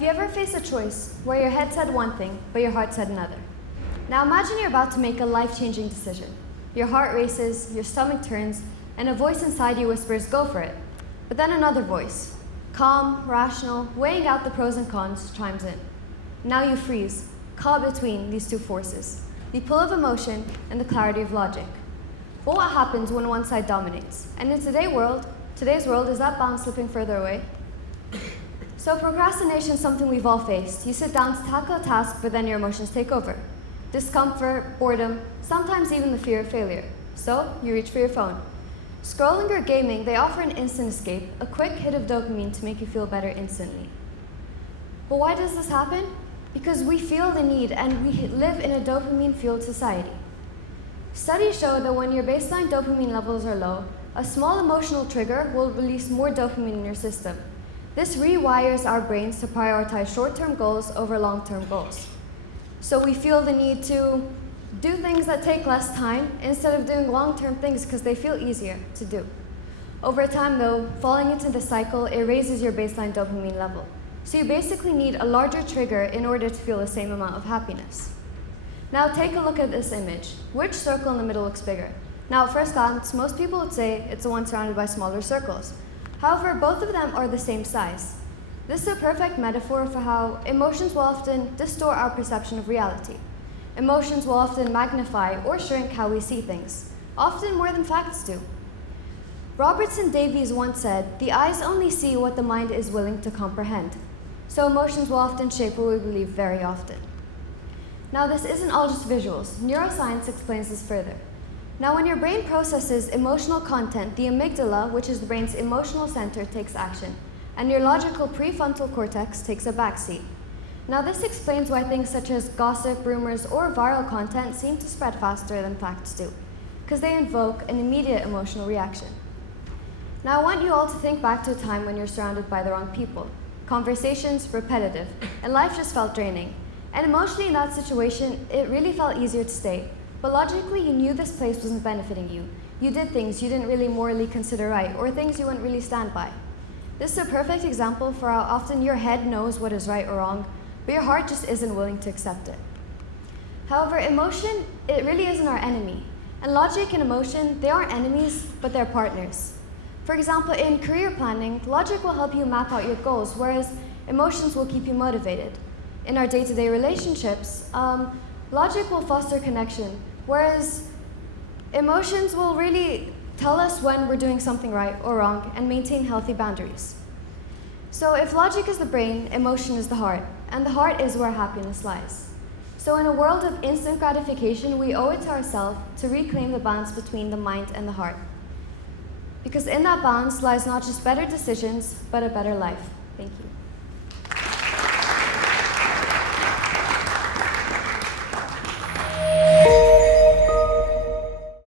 Have you ever faced a choice where your head said one thing, but your heart said another? Now imagine you're about to make a life-changing decision. Your heart races, your stomach turns, and a voice inside you whispers, "Go for it." But then another voice, calm, rational, weighing out the pros and cons, chimes in. Now you freeze, caught between these two forces, the pull of emotion and the clarity of logic. But what happens when one side dominates? And in today's world, is that balance slipping further away? So procrastination is something we've all faced. You sit down to tackle a task, but then your emotions take over. Discomfort, boredom, sometimes even the fear of failure. So you reach for your phone. Scrolling or gaming, they offer an instant escape, a quick hit of dopamine to make you feel better instantly. But why does this happen? Because we feel the need and we live in a dopamine-fueled society. Studies show that when your baseline dopamine levels are low, a small emotional trigger will release more dopamine in your system. This rewires our brains to prioritize short-term goals over long-term goals. So we feel the need to do things that take less time instead of doing long-term things because they feel easier to do. Over time though, falling into the cycle, it raises your baseline dopamine level. So you basically need a larger trigger in order to feel the same amount of happiness. Now take a look at this image. Which circle in the middle looks bigger? Now at first glance, most people would say it's the one surrounded by smaller circles. However, both of them are the same size. This is a perfect metaphor for how emotions will often distort our perception of reality. Emotions will often magnify or shrink how we see things, often more than facts do. Robertson Davies once said, "The eyes only see what the mind is willing to comprehend." So emotions will often shape what we believe very often. Now this isn't all just visuals. Neuroscience explains this further. Now when your brain processes emotional content, the amygdala, which is the brain's emotional center, takes action, and your logical prefrontal cortex takes a backseat. Now this explains why things such as gossip, rumors, or viral content seem to spread faster than facts do, because they invoke an immediate emotional reaction. Now I want you all to think back to a time when you're surrounded by the wrong people. Conversations, repetitive, and life just felt draining. And emotionally in that situation, it really felt easier to stay. But logically, you knew this place wasn't benefiting you. You did things you didn't really morally consider right, or things you wouldn't really stand by. This is a perfect example for how often your head knows what is right or wrong, but your heart just isn't willing to accept it. However, emotion, it really isn't our enemy. And logic and emotion, they aren't enemies, but they're partners. For example, in career planning, logic will help you map out your goals, whereas emotions will keep you motivated. In our day-to-day relationships, logic will foster connection, whereas emotions will really tell us when we're doing something right or wrong and maintain healthy boundaries. So if logic is the brain, emotion is the heart, and the heart is where happiness lies. So in a world of instant gratification, we owe it to ourselves to reclaim the balance between the mind and the heart. Because in that balance lies not just better decisions, but a better life. Thank you.